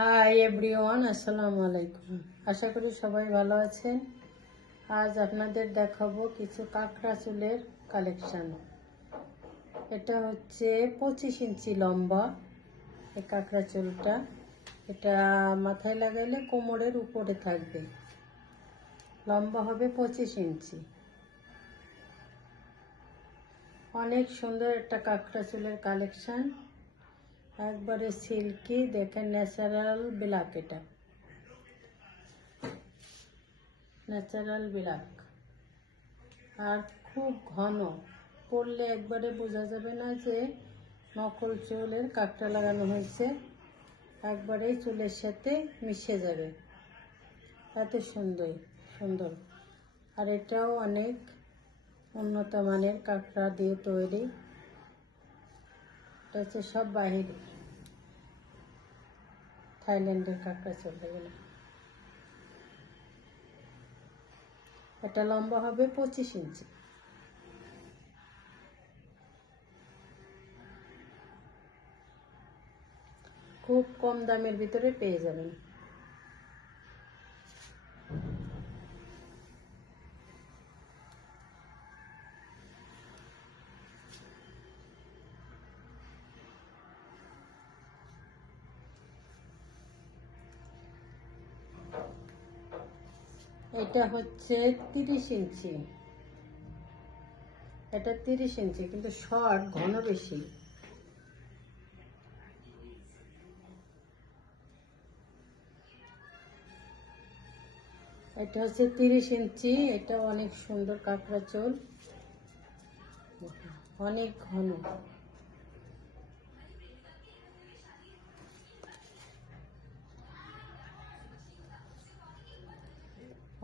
Hi everyone আসসালামু আলাইকুম আশা করি সবাই ভালো আছেন। আজ আপনাদের দেখাবো কিছু কাঁকড়া চুলের কালেকশান এটা হচ্ছে পঁচিশ ইঞ্চি লম্বা এই কাঁকড়া চুলটা এটা মাথায় লাগাইলে কোমরের উপরে থাকবে। লম্বা হবে পঁচিশ ইঞ্চি। অনেক সুন্দর একটা কাঁকড়া চুলের কালেকশন একবারে সিল্কি, দেখেন ন্যাচারাল ব্ল্যাক এটা। ন্যাচারাল ব্ল্যাক আর খুব ঘন। পরলে একবারে বোঝা যাবে না যে নকল চুলের কাকটা লাগানো হয়েছে। একবারে চুলের সাথে মিশে যাবে। এত সুন্দর সুন্দর। আর এটাও অনেক উন্নত মানের কাঁকড়া দিয়ে তৈরি। এটা হচ্ছে সব বাহিরে। থাইল্যান্ডের কাঁকড়া চলে গেল এটা লম্বা হবে পঁচিশ ইঞ্চি। খুব কম দামের ভিতরে পেয়ে যাবেন। এটা হচ্ছে তিরিশ ইঞ্চি। এটা তিরিশ ইঞ্চি, কিন্তু শর্ট ঘন বেশি। এটা হচ্ছে তিরিশ ইঞ্চি, এটা অনেক সুন্দর কাঁকড়া চোল। অনেক ঘন।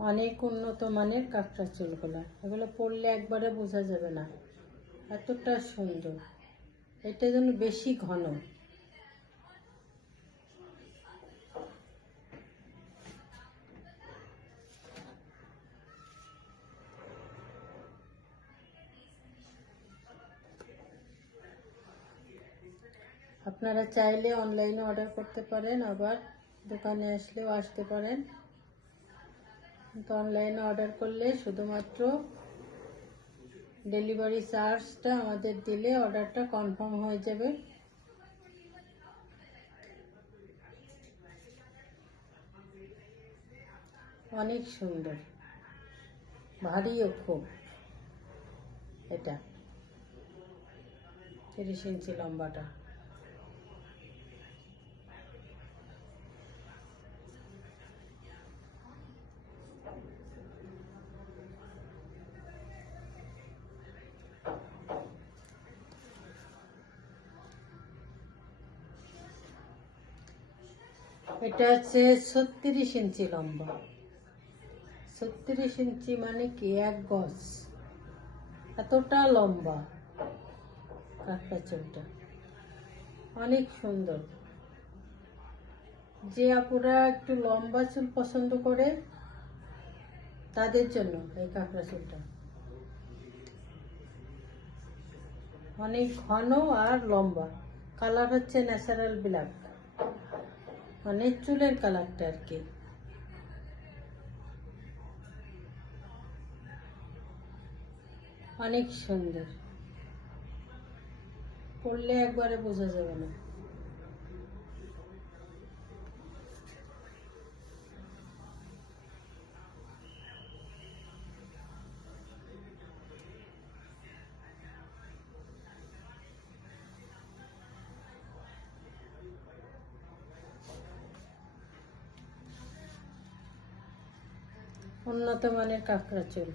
অনেক উন্নত মানের কাঁকড়া চুলগুলা এগুলো পরলে একবারে বোঝা যাবে না। এতটা সুন্দর। এটা যেন বেশি ঘন। আপনারা চাইলে অনলাইনে অর্ডার করতে পারেন, আবার দোকানে আসলেও আসতে পারেন। কিন্তু অনলাইনে অর্ডার করলে শুধুমাত্র ডেলিভারি চার্জটা আমাদের দিলে অর্ডারটা কনফার্ম হয়ে যাবে। অনেক সুন্দর। ভারীও খুব। এটা। তিরিশ ইঞ্চি লম্বাটা। এটা হচ্ছে ছত্রিশ ইঞ্চি লম্বা। ছত্রিশ ইঞ্চি মানে কি? এক গজ। এতটা লম্বা কাঁকড়া চুলটা। অনেক সুন্দর। যে আপুরা একটু লম্বা চুল পছন্দ করে, তাদের জন্য এই কাঁকড়া চুলটা। অনেক ঘন আর লম্বা। কালার হচ্ছে ন্যাচারাল ব্ল্যাক। মানে চুলের কালারটা আর কি। অনেক সুন্দর। পড়লে একবারে বোঝা যাবে না। উন্নত মানের কাঁকড়া চুল।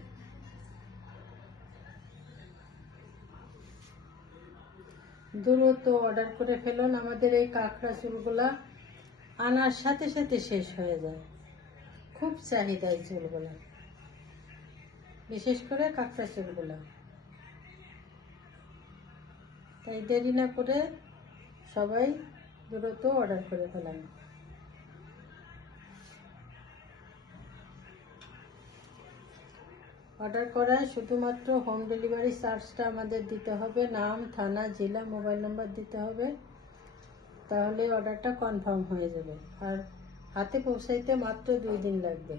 দ্রুত অর্ডার করে ফেলুন, আমাদের এই কাঁকড়া চুলগুলা আনার সাথে সাথে শেষ হয়ে যায়। খুব চাহিদা এই চুলগুলা। বিশেষ করে কাঁকড়া চুলগুলা। তাই দেরি না করে সবাই দ্রুত অর্ডার করে ফেলান। অর্ডার করায় শুধুমাত্র হোম ডেলিভারি চার্জটা আমাদের দিতে হবে। নাম, থানা, জেলা, মোবাইল নাম্বার দিতে হবে। তাহলে অর্ডারটা কনফার্ম হয়ে যাবে। আর হাতে পৌঁছাইতে মাত্র দুই দিন লাগবে।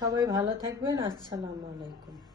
সবাই ভালো থাকবেন। আসসালামু আলাইকুম।